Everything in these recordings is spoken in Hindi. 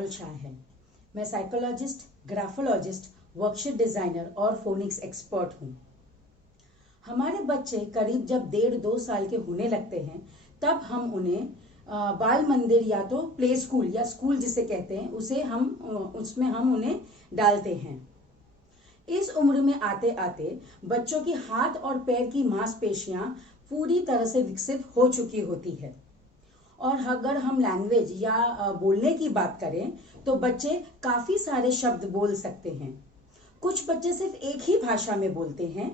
पारुल शाह है। मैं साइकोलॉजिस्ट, ग्राफोलॉजिस्ट, वर्कशीट डिजाइनर और फोनिक्स एक्सपर्ट हूँ। हमारे बच्चे करीब जब 1.5-2 साल के होने लगते हैं तब हम उन्हें बाल मंदिर या तो प्ले स्कूल या स्कूल जिसे कहते हैं उसमें हम उन्हें डालते हैं। इस उम्र में आते आते बच्चों की हाथ और पैर की मांसपेशियां पूरी तरह से विकसित हो चुकी होती है। और अगर हम लैंग्वेज या बोलने की बात करें तो बच्चे काफी सारे शब्द बोल सकते हैं। कुछ बच्चे सिर्फ एक ही भाषा में बोलते हैं,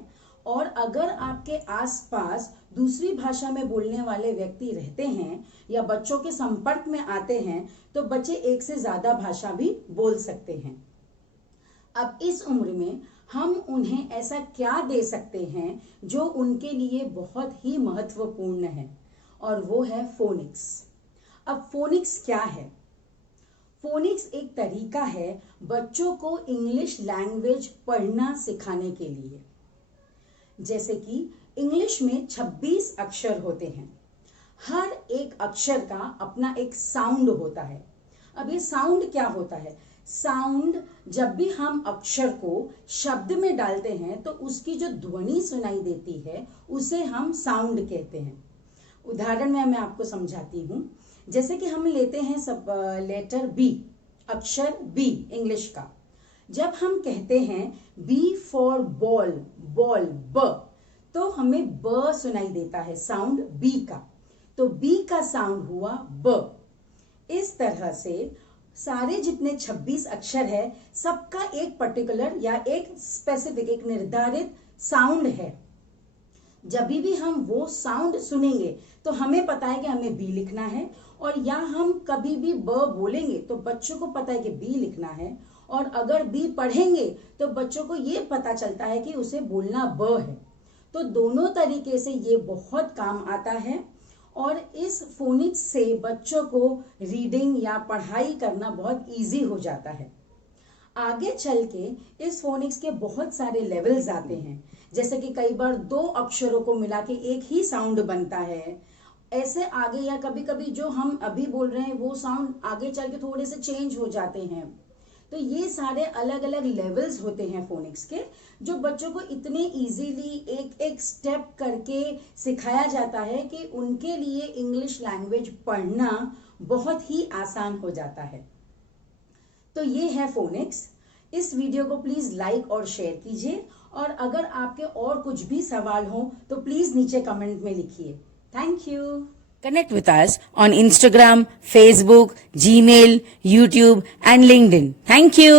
और अगर आपके आसपास दूसरी भाषा में बोलने वाले व्यक्ति रहते हैं या बच्चों के संपर्क में आते हैं तो बच्चे एक से ज्यादा भाषा भी बोल सकते हैं। अब इस उम्र में हम उन्हें ऐसा क्या दे सकते हैं जो उनके लिए बहुत ही महत्वपूर्ण है, और वो है फोनिक्स। अब फोनिक्स क्या है? फोनिक्स एक तरीका है बच्चों को इंग्लिश लैंग्वेज पढ़ना सिखाने के लिए। जैसे कि इंग्लिश में 26 अक्षर होते हैं। हर एक अक्षर का अपना एक साउंड होता है। अब ये साउंड क्या होता है? साउंड, जब भी हम अक्षर को शब्द में डालते हैं तो उसकी जो ध्वनि सुनाई देती है उसे हम साउंड कहते हैं। उदाहरण में मैं आपको समझाती हूँ। जैसे कि हम लेते हैं सब लेटर बी, अक्षर बी इंग्लिश का। जब हम कहते हैं बी फॉर बॉल, बॉल ब, तो हमें ब सुनाई देता है, साउंड बी का। तो बी का साउंड हुआ ब। इस तरह से सारे जितने 26 अक्षर है सबका एक पर्टिकुलर या एक स्पेसिफिक, एक निर्धारित साउंड है। जब भी हम वो साउंड सुनेंगे तो हमें पता है कि हमें बी लिखना है, और या हम कभी भी ब बोलेंगे तो बच्चों को पता है कि बी लिखना है, और अगर बी पढ़ेंगे तो बच्चों को ये पता चलता है कि उसे बोलना ब है। तो दोनों तरीके से ये बहुत काम आता है, और इस फोनिक्स से बच्चों को रीडिंग या पढ़ाई करना बहुत इजी हो जाता है। आगे चल के इस फोनिक्स के बहुत सारे लेवल्स आते हैं। जैसे कि कई बार 2 अक्षरों को मिला के एक ही साउंड बनता है। ऐसे आगे, या कभी कभी जो हम अभी बोल रहे हैं वो साउंड आगे चल के थोड़े से चेंज हो जाते हैं। तो ये सारे अलग अलग लेवल्स होते हैं फोनिक्स के, जो बच्चों को इतने इजीली एक एक स्टेप करके सिखाया जाता है कि उनके लिए इंग्लिश लैंग्वेज पढ़ना बहुत ही आसान हो जाता है। तो ये है फोनिक्स। इस वीडियो को प्लीज लाइक और शेयर कीजिए, और अगर आपके और कुछ भी सवाल हो तो प्लीज नीचे कमेंट में लिखिए। Thank you. Connect with us on Instagram, Facebook, Gmail, YouTube and LinkedIn. Thank you.